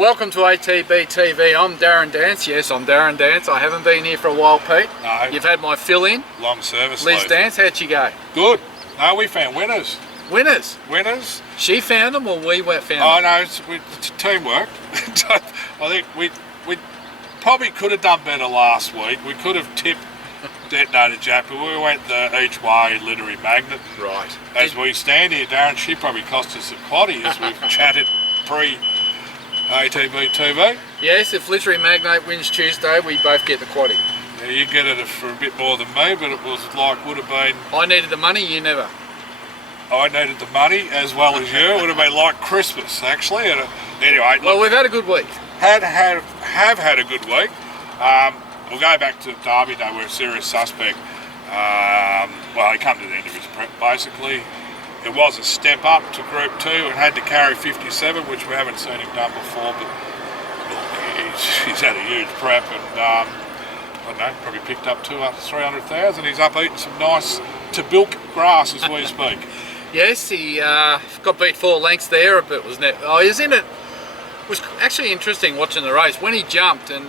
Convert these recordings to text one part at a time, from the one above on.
Welcome to ATB TV. I'm Darren Dance. Yes, I'm Darren Dance. I haven't been here for a while, Pete. No. You've had my fill-in. Long service. Liz Dance, how'd she go? Good. No, we found winners. Winners? Winners. She found them or we found them? Oh no, it's teamwork. I think we probably could have done better last week. We could have tipped Detonator Jack, but we went the each way literary magnet. Right. As we stand here, Darren, she probably cost us a quaddie as we've chatted pre ATB TV. Yes, if Literary Magnate wins Tuesday, we both get the quaddie. Yeah, you get it for a bit more than me, but it was like, would have been... I needed the money, you never. I needed the money as well as you. It would have been like Christmas, actually. And, anyway, look, Well, we've had a good week. have had a good week. We'll go back to Derby Day. We're a serious suspect. Well, he come to the end of his prep, basically. It was a step up to Group 2 and had to carry 57, which we haven't seen him done before, but he's had a huge prep and, I don't know, probably picked up 300,000. He's up eating some nice Tabilk grass as we speak. Yes, he got beat 4 lengths there, but was he's in it. It was actually interesting watching the race. When he jumped, and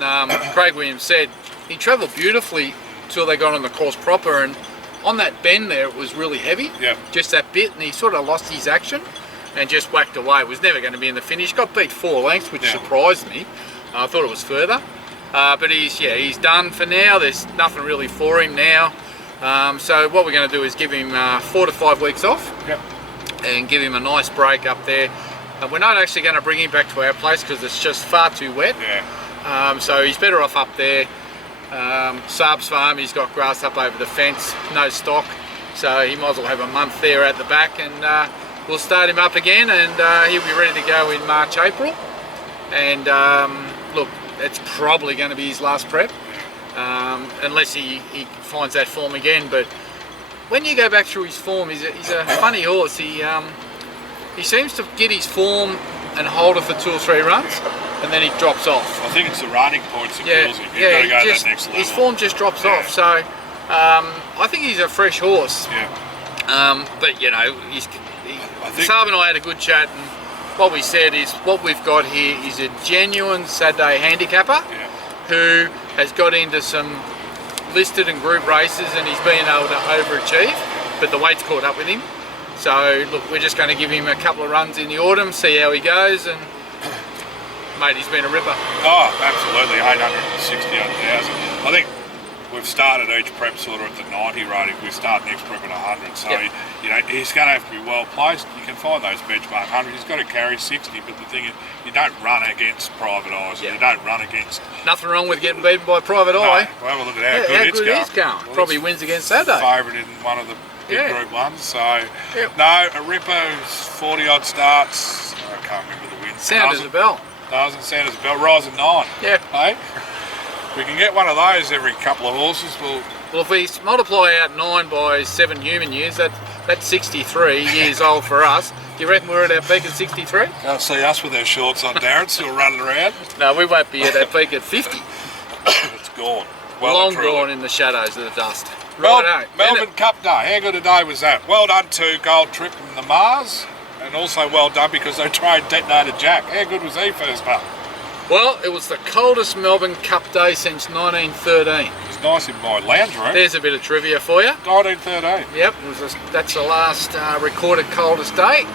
Craig Williams said, he travelled beautifully till they got on the course proper, and on that bend there it was really heavy, just that bit, and he sort of lost his action and just whacked away. It was never going to be in the finish. Got beat 4 lengths, which surprised me. I thought it was further, but he's done for now. There's nothing really for him now. So what we're going to do is give him 4 to 5 weeks off and give him a nice break up there. We're not actually going to bring him back to our place because it's just far too wet. So he's better off up there. Saab's farm, he's got grass up over the fence, no stock, so he might as well have a month there at the back, and we'll start him up again, and he'll be ready to go in March, April. And look, it's probably going to be his last prep, unless he finds that form again. But when you go back through his form, he's a funny horse. He seems to get his form and hold it for 2 or 3 runs, and then he drops off. I think it's the running points that kills him. You've got to go to that next level. His form just drops off, so I think he's a fresh horse. But you know, Saab and I had a good chat, and what we said is what we've got here is a genuine Saturday handicapper who has got into some listed and group races, and he's been able to overachieve, but the weight's caught up with him. So look, we're just going to give him a couple of runs in the autumn, see how he goes, and mate, he's been a ripper. Oh, absolutely, 860,000. I think we've started each prep sort of at the 90 rating. We start next prep at 100, so you know, he's going to have to be well placed. You can find those benchmark 100. He's got to carry 60, but the thing is, you don't run against Private Eyes. You don't run against... Nothing wrong with getting beaten by Private Eye. Well, have a look at how good it's going. Well, probably wins against Saturday. Favourite in one of the big Group 1s, so... No, a ripper, 40 odd starts. I can't remember the wins. Sound as a bell. Doesn't sound as a bell. Rising 9. Hey? We can get one of those every couple of horses. Well, if we multiply out 9 by 7 human years, that's 63 years old for us. Do you reckon we're at our peak at 63? Can't see us with our shorts on, Darren, still running around. No, we won't be at our peak at 50. It's gone. Well, long gone in the shadows of the dust. Melbourne Cup Day. How good a day was that? Well done to Gold Trip and the Mars, and also well done because they trained Detonator Jack. How good was he first up? Well, it was the coldest Melbourne Cup Day since 1913. It was nice in my lounge room. There's a bit of trivia for you. 1913. Yep, that's the last recorded coldest day.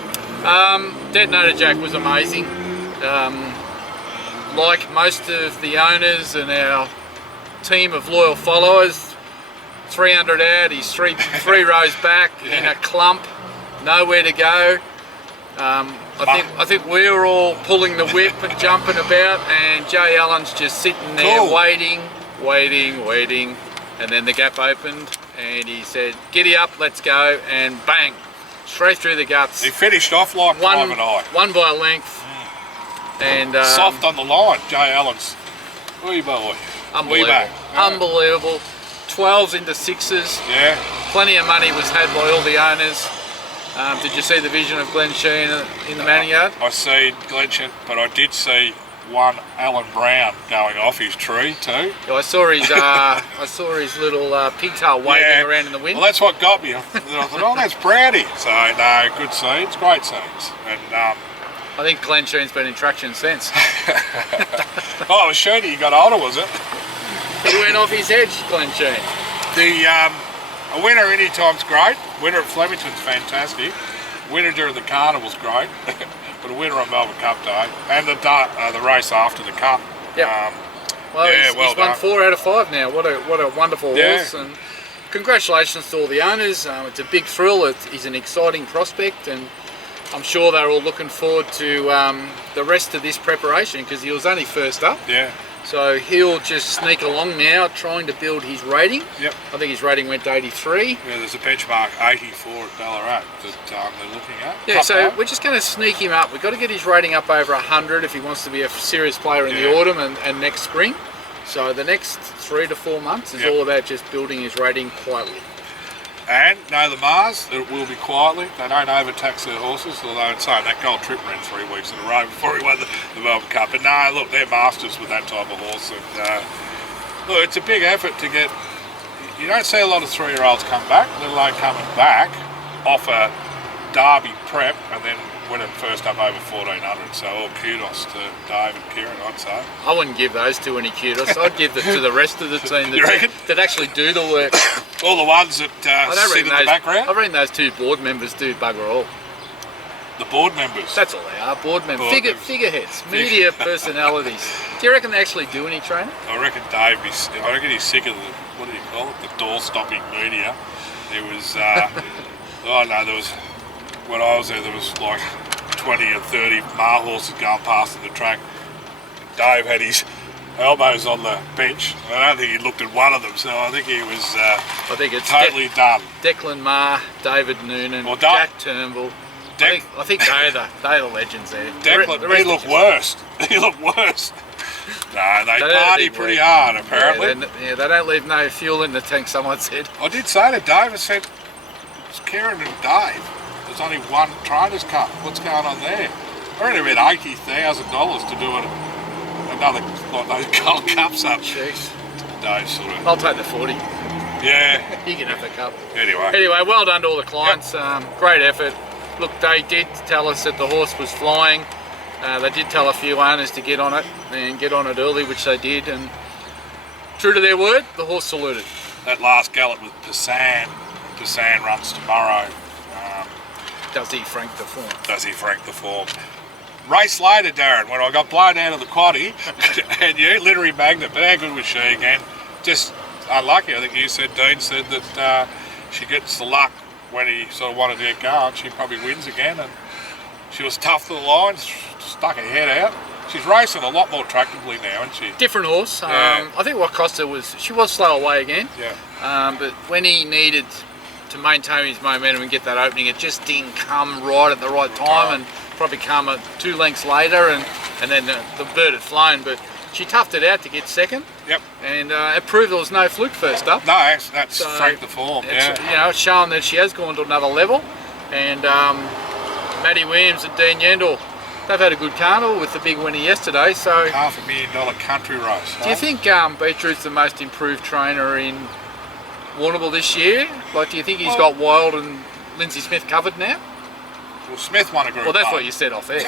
Detonator Jack was amazing. Like most of the owners and our team of loyal followers, 300 out, he's three rows back in a clump, nowhere to go. I think we were all pulling the whip and jumping about, and Jay Allen's just sitting there waiting, and then the gap opened, and he said, "Giddy up, let's go," and bang, straight through the guts. He finished off like Private Eye. One by a length, and soft on the line, Jay Allen's. Wee boy. Unbelievable. Unbelievable. 12s into 6s. Yeah. Plenty of money was had by all the owners. Did you see the vision of Glenn Sheen in the manning yard? I see Glenn Sheen, but I did see one Alan Brown going off his tree too. Yeah, I saw his little pigtail waving around in the wind. Well, that's what got me. I thought, oh, that's Brownie. So no, good scenes, great scenes, and I think Glenn Sheen's been in traction since. Oh, it was Sheedy, he got older, was it? He went off his edge, Glen Sheen. A winner any time's great. Winner at Flemington's fantastic. Winner during the carnival's great. But a winner on Melbourne Cup Day. And the race after the Cup. Yep. Well, yeah, he's won 4 out of 5 now. What a wonderful horse. And congratulations to all the owners. It's a big thrill. He's an exciting prospect, and I'm sure they're all looking forward to the rest of this preparation, because he was only first up. Yeah. So he'll just sneak along now, trying to build his rating. Yep. I think his rating went to 83. Yeah, there's a benchmark 84 at Ballarat that they're looking at. Yeah, so we're just going to sneak him up. We've got to get his rating up over 100 if he wants to be a serious player in the autumn and next spring. So the next 3 to 4 months is all about just building his rating quietly. And know the Mars, it will be quietly. They don't overtax their horses, although it's saying that Gold Trip ran 3 weeks in a row before he won the Melbourne Cup. But no, look, they're masters with that type of horse. And look, it's a big effort to get. You don't see a lot of 3-year-olds come back, let alone coming back off a Derby prep and then winning first up over 1400. So all kudos to Dave and Kieran, I'd say. I wouldn't give those two any kudos. I'd give it to the rest of the team that actually do the work. All the ones that sit in the background? I reckon those 2 board members do bugger all. The board members? That's all they are, board members. Figureheads, media personalities. Do you reckon they actually do any training? I reckon he's sick of the, what do you call it, the door-stopping media. There was, there was, when I was there was like 20 or 30 mar horses going past in the track. Dave had his elbows on the bench. I don't think he looked at one of them, so I think he was it's totally done. Declan Marr, David Noonan, Jack Turnbull. I think they're the legends there. Declan, he looked worse. He looked worse. No, they party pretty hard, apparently. Yeah, they don't leave no fuel in the tank, someone said. I did say to Dave, I said, it's Kieran and Dave. There's only one Trainers Cup. What's going on there? I reckon about $80,000 to do another like those Gold Cups up. Jeez. Dave sort of. I'll take the 40. Yeah. You can have the cup. Anyway, well done to all the clients. Great effort. Look, they did tell us that the horse was flying. They did tell a few owners to get on it and get on it early, which they did. And true to their word, the horse saluted. That last gallop with Passan runs tomorrow. Does he frank the form? Race later, Darren, when I got blown out of the quaddie, and you, Literary Magnet, but how good was she again? Just unlucky. I think Dean said that she gets the luck when he sort of wanted to get going. She probably wins again, and she was tough to the line, stuck her head out. She's racing a lot more attractively now, isn't she? Different horse. Yeah. I think what cost her was, she was slow away again. Yeah. But when he needed to maintain his momentum and get that opening, it just didn't come right at the right time, and probably come 2 lengths later, and then the bird had flown. But she toughed it out to get second. Yep. And it proved there was no fluke first up. No, that's frank the form. It's showing that she has gone to another level. And Matty Williams and Dean Yendall, they've had a good carnival with the big winner yesterday. So $500,000 country race. Do you think Beetroot's the most improved trainer in Warrnambool this year? Like, do you think he's got Wild and Lindsay Smith covered now? Well, Smith won a Group 1. Well, that's what you said off air.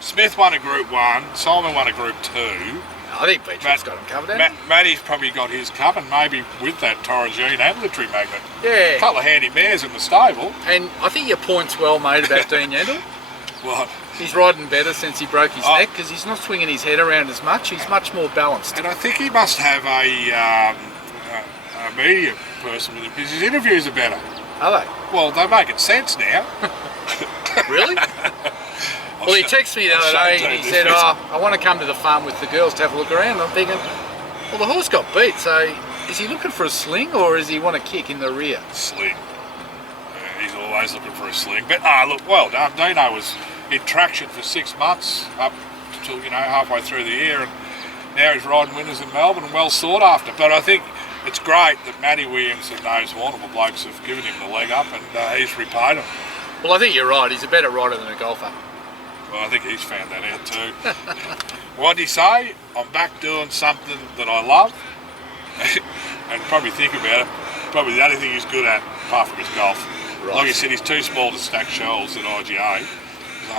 Smith won a Group 1, Simon won a Group 2. I think Beetroot's got him covered. Matty's probably got his covered, maybe with that Torregine and Literary Magnet. Yeah. A couple of handy mares in the stable. And I think your point's well made about Dean Yendall. What? He's riding better since he broke his neck, because he's not swinging his head around as much. He's much more balanced. And I think he must have a media person with him, because his interviews are better. Are they? Well, they're making sense now. Really? Well, he texted me the other day and he said, I want to come to the farm with the girls to have a look around. I'm thinking, well, the horse got beat, so is he looking for a sling, or does he want to kick in the rear? Sling. He's always looking for a sling. But look, well done. Dino was in traction for 6 months up till halfway through the year, and now he's riding winners in Melbourne and well sought after. But I think it's great that Matty Williams and those Warrnambool blokes have given him the leg up, and he's repaid them. Well, I think you're right. He's a better rider than a golfer. Well, I think he's found that out too. What did he say? I'm back doing something that I love. And probably think about it, probably the only thing he's good at, apart from his golf. Right. Like you said, he's too small to stack shells at IGA. So,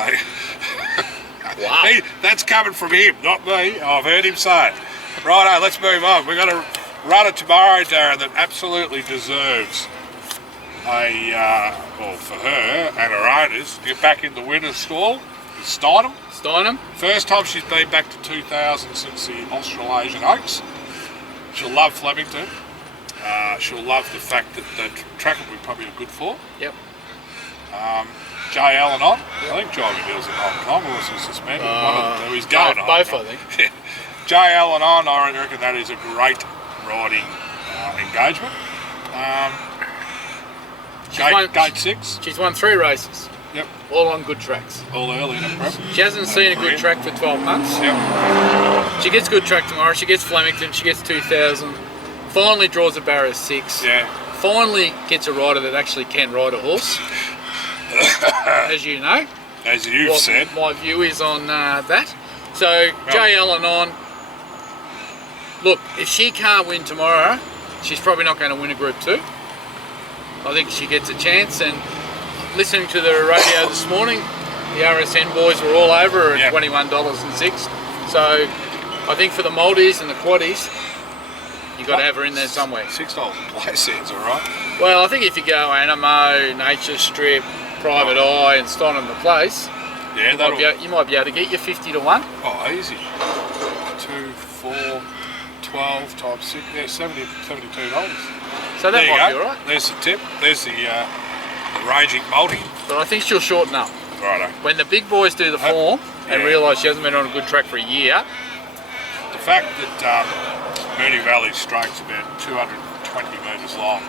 Wow. That's coming from him, not me. I've heard him say it. Righto, let's move on. We're going to run it tomorrow, Darren, that absolutely deserves well, for her and her owners to get back in the winner's stall. Is Steinem. Steinem. First time she's been back to 2000 since the Australasian Oaks. She'll love Flemington. She'll love the fact that the track will be probably a good for. Yep. Jay Allen on. I think Joey Mills in Hong Kong, or was he suspended? One of the two. He's going on. Both, I think. Jay Allen on, I reckon that is a great riding engagement. Gate 6. She's won 3 races. Yep. All on good tracks. All early in her prep. She hasn't seen a good track for 12 months. Yep. She gets good track tomorrow. She gets Flemington. She gets 2000. Finally draws a barrier 6. Yeah. Finally gets a rider that actually can ride a horse. As you know. As you've said. My view is on that. So, Jay Allen on. Look, if she can't win tomorrow, she's probably not going to win a Group 2. I think she gets a chance, and listening to the radio this morning, the RSN boys were all over her at $21.06. So I think for the Maldies and the Quaddies, you've got to have her in there somewhere. $6 a place sounds alright. Well, I think if you go Animo, Nature Strip, Private Eye and Steinem the Place, you might be able to get your 50 to 1. Oh, easy. 2, 4, 12 times 6, yeah, $72. So that might be alright. There's the tip. There's the raging multi. But I think she'll shorten up. Righto. When the big boys do the form and realise she hasn't been on a good track for a year. The fact that Moonee Valley Straight's about 220 metres long.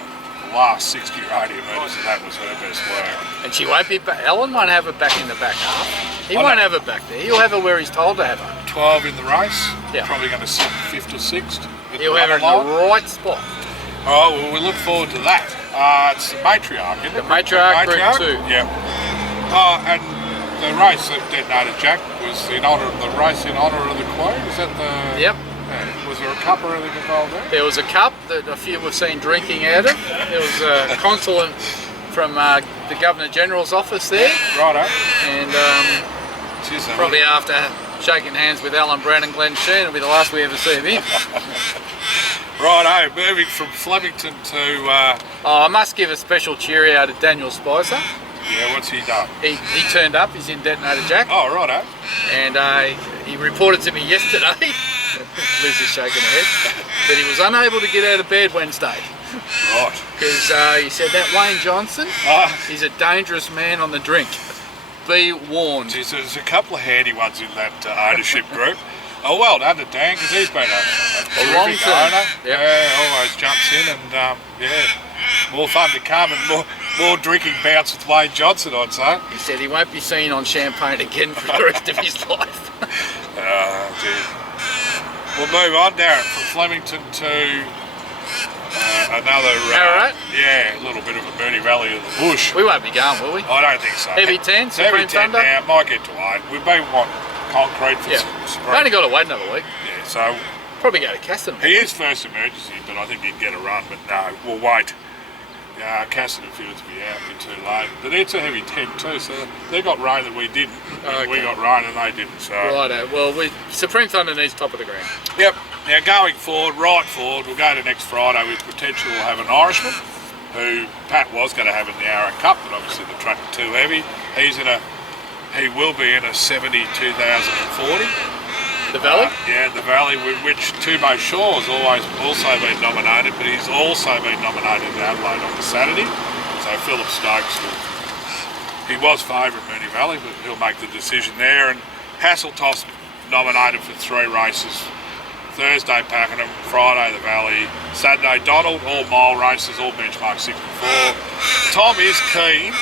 The last 60 radio metres of that was her best work. And she won't be back. Alan won't have her back in the back half. He won't have her back there. He'll have her where he's told to have her. 12 in the race. Yeah. Probably going to sit 5th or 6th. He'll have her in the right spot. Oh, well, we look forward to that. It's the Matriarch, isn't it? The Matriarch Group 2. Yeah. Oh, and the race at Detonator Jack was in honour of the race in honour of the Queen. Is that the... Yep. Was there a cup or anything involved there? There was a cup that a few were seen drinking out of. There was a consulate from the Governor General's office there. Righto. And probably after shaking hands with Alan Brown and Glenn Sheen, it'll be the last we ever see of him. Righto, moving from Flemington to... I must give a special cheerio to Daniel Spicer. Yeah, what's he done? He turned up, he's in Detonator Jack. Oh, righto. And he reported to me yesterday, Liz is shaking her head, that he was unable to get out of bed Wednesday. Right. Because he said that Wayne Johnson, he's a dangerous man on the drink. Be warned. Geez, there's a couple of handy ones in that ownership group. Oh, well done to Dan, because he's been a terrific owner. Yep. Yeah, always jumps in, and more fun to come, and more drinking bouts with Wayne Johnson, I'd say. He said he won't be seen on champagne again for the rest of his life. Oh, dear. We'll move on, Darren, from Flemington to another... Ararat? Yeah, a little bit of a Moonee Valley of the bush. We won't be going, will we? I don't think so. Heavy 10, Supreme Heavy 10 Thunder? now, might get to 8. We've been wanting concrete for We've only got to wait another week. Yeah, so... Probably go to Caston. He is first emergency, but I think he'd get a run, but no, we'll wait. Caston feels to be out, be too late. But it's a heavy 10 too, so they got rain that we didn't. Okay. We got rain and they didn't, so... Righto, well, Supreme Thunder needs top of the ground. Yep. Now going forward, we'll go to next Friday with potential we'll have an Irishman, who Pat was going to have in the Ara Cup, but obviously the track too heavy. He will be in a 70 2040. The Valley? Yeah, the Valley, with which Tubo Shaw's also been nominated, but he's also been nominated in Adelaide on the Saturday. So Philip Stokes he was favourite Moonee Valley, but he'll make the decision there. And Hasseltoss nominated for 3 races. Thursday Pakenham, Friday the Valley, Saturday Donald, all mile races, all benchmark 64. Tom is keen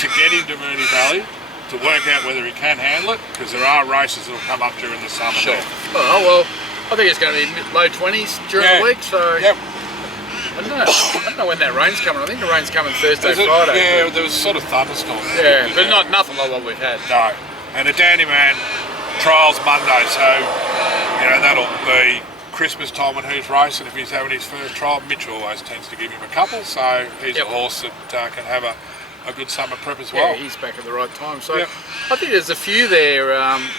to get him to Moonee Valley to work out whether he can handle it, because there are races that will come up during the summer. Sure. There. Oh, well, I think it's going to be low 20s during the week, so... Yep. I don't know when that rain's coming. I think the rain's coming Thursday, Friday. Yeah, there was sort of thunderstorms. Yeah, but nothing like what we've had. No. And the Dandy Man trials Monday, so, that'll be Christmas time when he's racing. If he's having his first trial, Mitch always tends to give him a couple, so he's a horse that can have a a good summer prep as well. Yeah, he's back at the right time. So Yep. I think there's a few there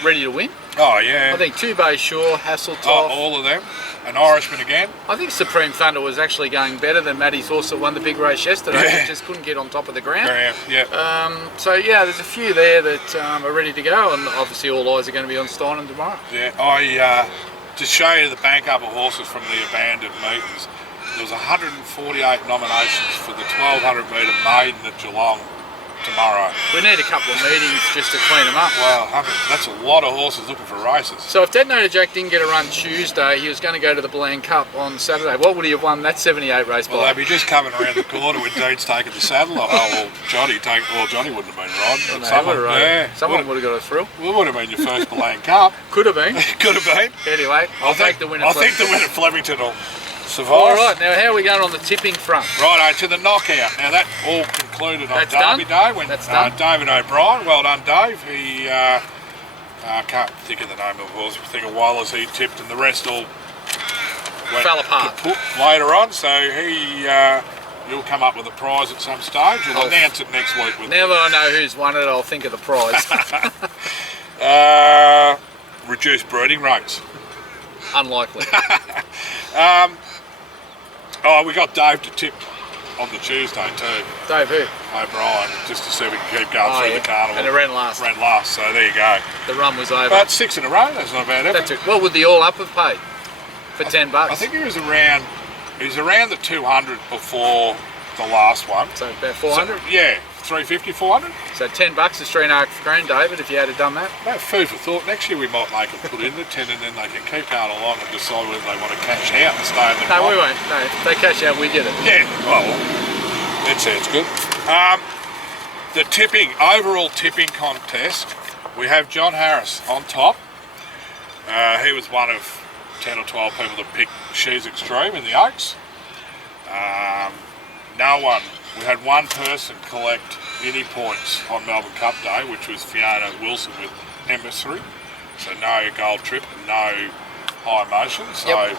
ready to win. Oh yeah. I think Two Bay Shore, Hasseltoft. all of them. An Irishman again. I think Supreme Thunder was actually going better than Maddie's horse that won the big race yesterday. Yeah. It just couldn't get on top of the ground. Yeah. So yeah, there's a few there that are ready to go, and obviously all eyes are going to be on Steinem tomorrow. Yeah. I to show you the bank up of horses from the abandoned meetings. There was 148 nominations for the 1200 metre maiden at Geelong tomorrow. We need a couple of meetings just to clean them up. Well, that's a lot of horses looking for races. So if Detonator Jack didn't get a run Tuesday, he was going to go to the Bland Cup on Saturday. What would he have won that 78 race by? Well, they'd be just coming around the corner with Dean's taking the saddle off. Johnny wouldn't have been riding. Someone would have got a thrill. Well, would have been your first Bland Cup. Could have been. Could have been. Anyway, I'll take the win at I think the win at Flemington will survive. All right, now how are we going on the tipping front? Righto, to the knockout. Now that all concluded on Derby Day when David O'Brien, well done Dave, he, I can't think of the name of the horse, I think of Wallace he tipped and the rest all fell apart later on, so he'll come up with a prize at some stage. We'll announce it next week. Now that I know who's won it, I'll think of the prize. Reduced breeding rates. Unlikely. We got Dave to tip on the Tuesday too. Dave who? O'Brien, just to see if we can keep going through the carnival. And it ran last. So there you go. The run was over. But 6 in a row, that's not bad. That's it. What would the all up have paid? For $10? I think he was around the 200 before the last one. So about 400? So, yeah, 350, 400. So $10 is $3.5 grand, David, if you had done that. No, food for thought. Next year we might make them put in the 10 and then they can keep going along and decide whether they want to cash out and stay in the No, we won't. No, if they cash out, we get it. Yeah, well, that sounds good. The overall tipping contest, we have John Harris on top. He was one of 10 or 12 people that picked She's Extreme in the Oaks. We had one person collect any points on Melbourne Cup Day, which was Fiona Wilson with Emissary. So no gold trip, no high motion. So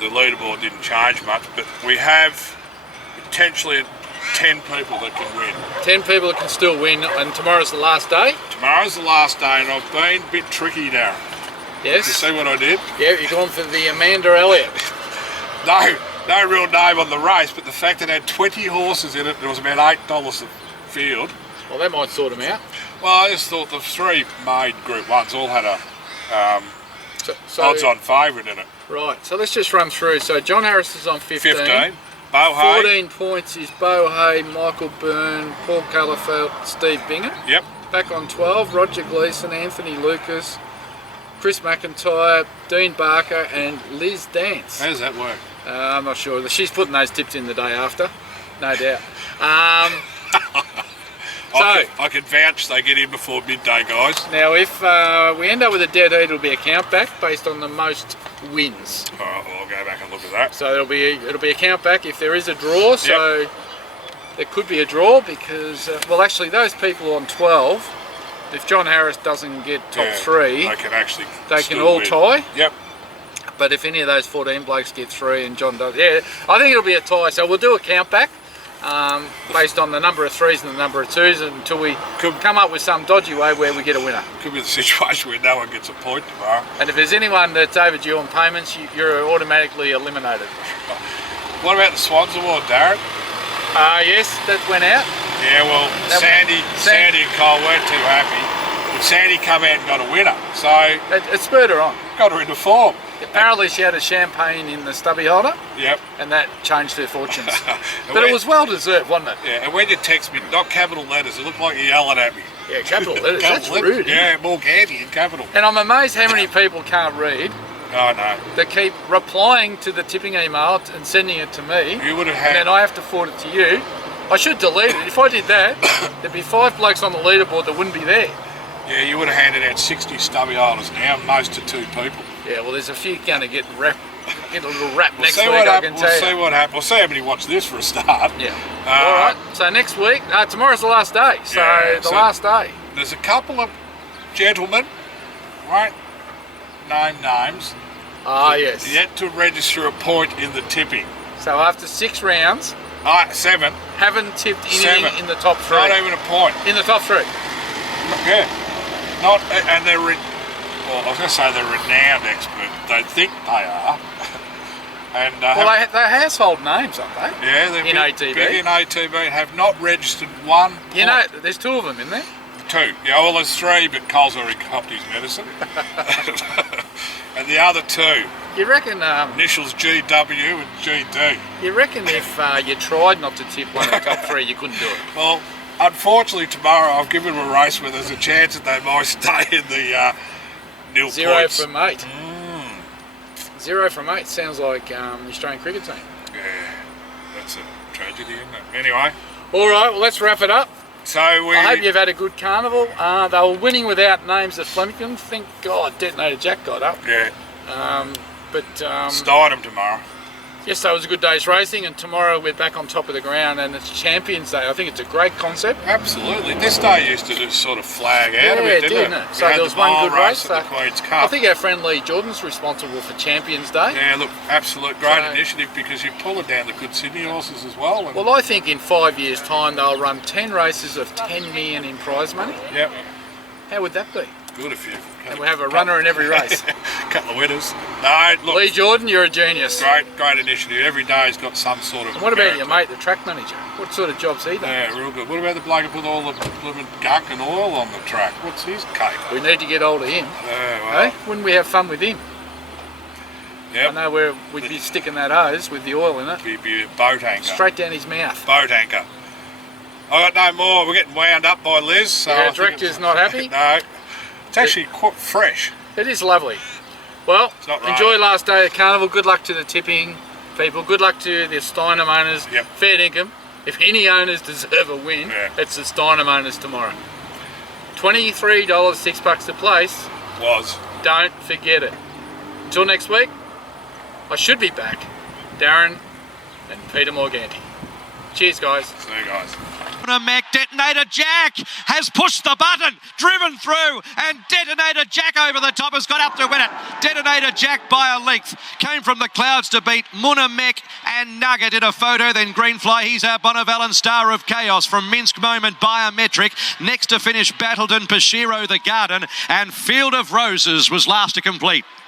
the leaderboard didn't change much, but we have potentially 10 people that can win. 10 people that can still win, and tomorrow's the last day? Tomorrow's the last day, and I've been a bit tricky now. Yes. You see what I did? Yeah, you're going for the Amanda Elliott. No real name on the race, but the fact that it had 20 horses in it, there was about $8 a field. Well, that might sort them out. Well, I just thought the 3 made Group 1s all had a odds-on favourite in it. Right, so let's just run through. So John Harris is on 15. Bo Hay. 14 points is Bo Hay, Michael Byrne, Paul Calafelt, Steve Bingham. Yep. Back on 12, Roger Gleeson, Anthony Lucas, Chris McIntyre, Dean Barker and Liz Dance. How does that work? I'm not sure. She's putting those tips in the day after, no doubt. I can vouch they get in before midday, guys. Now, if we end up with a dead heat, it'll be a count back based on the most wins. All right, well, I'll go back and look at that. So it'll be a count back if there is a draw. So there could be a draw because, well, actually, those people on 12, if John Harris doesn't get top 3, they can all win. tie. Yep. But if any of those 14 blokes get 3 and John does, I think it'll be a tie. So we'll do a count back based on the number of 3s and the number of 2s until we come up with some dodgy way where we get a winner. Could be the situation where no one gets a point tomorrow. And if there's anyone that's overdue on payments, you're automatically eliminated. What about the Swans Award, Darren? Yes, that went out. Yeah, well, Sandy and Cole weren't too happy. But Sandy come out and got a winner, so it spurred her on. Got her into form. Apparently she had a champagne in the stubby holder. Yep. And that changed her fortunes. But it was well deserved, wasn't it? Yeah, and when you text me, not capital letters, it looked like you're yelling at me. Yeah, capital letters, that's rude. Yeah, more candy in capital. And I'm amazed how many people can't read. Oh, no. They keep replying to the tipping email and sending it to me. You would have had... And then I have to forward it to you. I should delete it. If I did that, there'd be 5 blokes on the leaderboard that wouldn't be there. Yeah, you would have handed out 60 stubby holders now, most to 2 people. Yeah, well, there's a few going to get a little rap next week, I can tell you. We'll see what happens. We'll see how many watch this for a start. Yeah. All right. So next week, tomorrow's the last day. So last day. There's a couple of gentlemen, right? Name names. Yes. Yet to register a point in the tipping. So after 6 rounds, 7. Haven't tipped anything 7. in the top 3. Not even a point. In the top 3. Yeah. Not, and they're, well, I was going to say they're renowned experts. They think they are. And well, they're household names, aren't they? yeah, they're in ATB. Big in ATB and have not registered 1 point. You know, there's 2 of them in there. 2. Yeah, well, there's 3, but Cole's already copped his medicine. And the other 2, You reckon? initials GW and GD. You reckon if you tried not to tip one of the top 3, you couldn't do it? Well, unfortunately, tomorrow I've given them a race where there's a chance that they might stay in the nil 0 points. from 8. 0 from 8 sounds like the Australian cricket team. Yeah, that's a tragedy, isn't it? Anyway. All right, well, let's wrap it up. So I hope you've had a good carnival. They were winning without names at Flemington. Thank God Detonator Jack got up. Yeah. Steinem tomorrow. Yes, so it was a good day's racing, and tomorrow we're back on top of the ground, and it's Champions Day. I think it's a great concept. Absolutely. This day used to just sort of flag out a bit, didn't it? So there was one good race. At the Queen's Cup. I think our friend Lee Jordan's responsible for Champions Day. Yeah, look, absolute great initiative, because you're pulling down the good Sydney horses as well. Well, I think in 5 years' time they'll run 10 races of 10 million in prize money. Yep. How would that be? Good if you... And we have a runner in every race. Couple of winners. No, look, Lee Jordan, you're a genius. Great initiative. Every day's got some sort of... And what about your mate, the track manager? What sort of job's he done? Yeah, real good. What about the bloke who put all the blooming gunk and oil on the track? What's his cake? We need to get hold of him. Yeah, well... Hey? Wouldn't we have fun with him? Yep. I know we'd be sticking that hose with the oil in it. He'd be a boat anchor. Straight down his mouth. Boat anchor. I got no more. We're getting wound up by Liz. So our director's not happy? No. It's actually quite fresh. It is lovely. Well, enjoy last day of Carnival. Good luck to the tipping people. Good luck to the Steinem owners. Yep. Fair dinkum. If any owners deserve a win, it's the Steinem owners tomorrow. $23, $6 a place. Don't forget it. Until next week, I should be back. Darren and Peter Morganti. Cheers, guys. See you guys. Detonator Jack has pushed the button, driven through, and Detonator Jack over the top has got up to win it. Detonator Jack by a length came from the clouds to beat Munamek and Nugget in a photo. Then Greenfly, he's our Bonnevallen Star of Chaos from Minsk Moment Biometric. Next to finish Battleton, Pashiro the Garden, and Field of Roses was last to complete.